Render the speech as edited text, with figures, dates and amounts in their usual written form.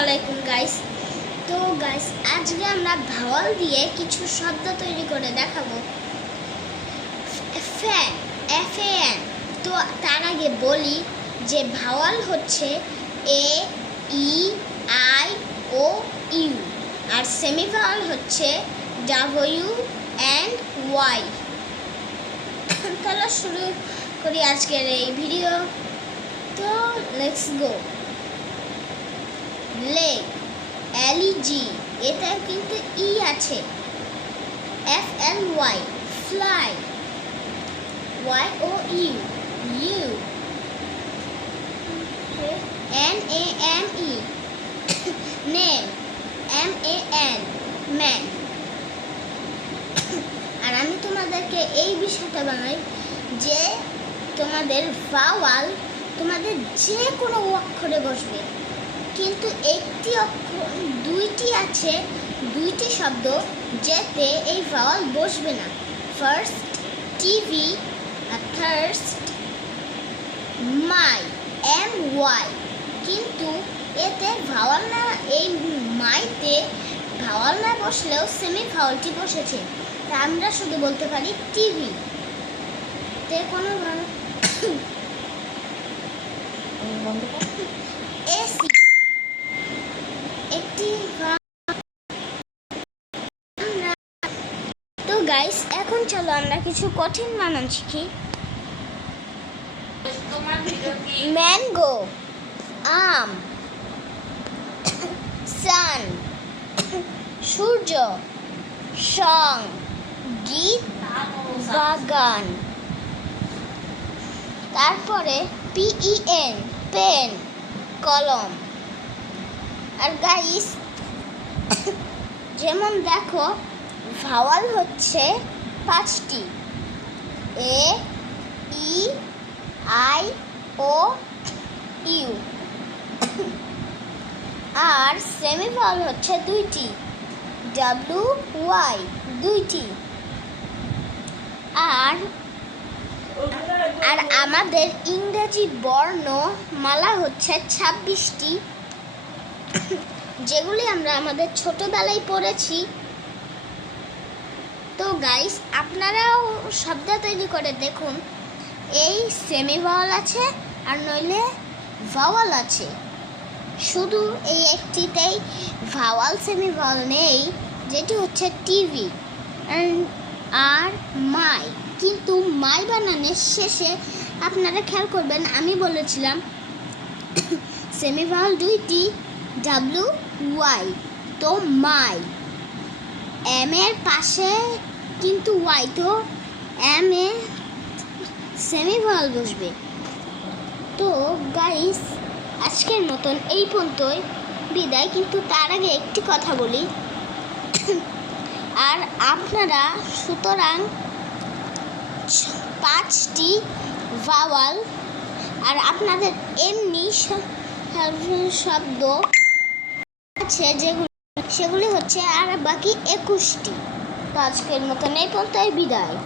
আলাইকুম গাইস। তো গাইস, আজকে আমরা ভাওয়াল দিয়ে কিছু শব্দ তৈরি করে দেখাবো। Fan, FAN। তো তার আগে বলি যে ভাওয়াল হচ্ছে AEIOU আর সেমি ভাওয়াল হচ্ছে WNY। তাহলে শুরু করি আজকের এই ভিডিও। তো লেটস গো। লেগ, LEG, এটা কিন্তু ই আছে। FLY, fly, YOU, you, NAME, name, MAN, man. আর আমি তোমাদেরকে এই বিষয়টা বানাই যে তোমাদের ভাওয়াল তোমাদের যে কোনো অক্ষরে বসবে, কিন্তু একটি অক্ষর দুইটি আছে, দুইটি শব্দ যেতে এই ভাওয়াল বসবে না। ফার্স্ট টিভি আর থার্স্ট মাই, MY, কিন্তু এতে ভাওয়াল না, এই মাইতে ভাওয়াল না বসলেও সেমি ভাওয়ালটি বসেছে, তা আমরা শুধু বলতে পারি টিভি। তে কোনো এসি একটি। তো গাইস, এখন চলো আমরা কিছু কঠিন বানান শিখি। ম্যাঙ্গো, আম, সান, সূর্য, সং, গীত, বাগান। তারপরে PEN, পেন, কলম। আর গাইস, যেমন দেখো ভাওয়াল হচ্ছে 5টি, AEIOU আর সেমি ভাওয়াল হচ্ছে 2টি, WY, 2টি। আর আমাদের ইংরেজি বর্ণমালা হচ্ছে 26টি, যেগুলি আমরা আমাদের ছোটবেলায় পড়েছি। তো গাইস, আপনারাও শব্দ তৈরি করে দেখুন। এই সেমি ভাওয়াল আছে আর নইলে ভাওয়াল আছে, শুধু এই একটিতেই ভাওয়াল সেমি ভাওয়াল নেই, যেটি হচ্ছে টিভি আর মাই। কিন্তু মাই বানানের শেষে আপনারা খেয়াল করবেন, আমি বলেছিলাম সেমি ভাওয়াল 2টি, WY, তো মাই। এম এর পাশে কিন্তু ওয়াই, তো এম এ সেমি ভাওয়াল বসবে। তো গাইস, আজকের মতন এই পর্যন্তই বিদায়। কিন্তু তার আগে একটি কথা বলি, আর আপনারা সুতরাং 5টি ভাওয়াল আর আপনাদের এমনি শব্দ আছে সেগুলি হচ্ছে আর বাকি 21টি। তো আজকের মতন এই পর্যন্তই বিদায়।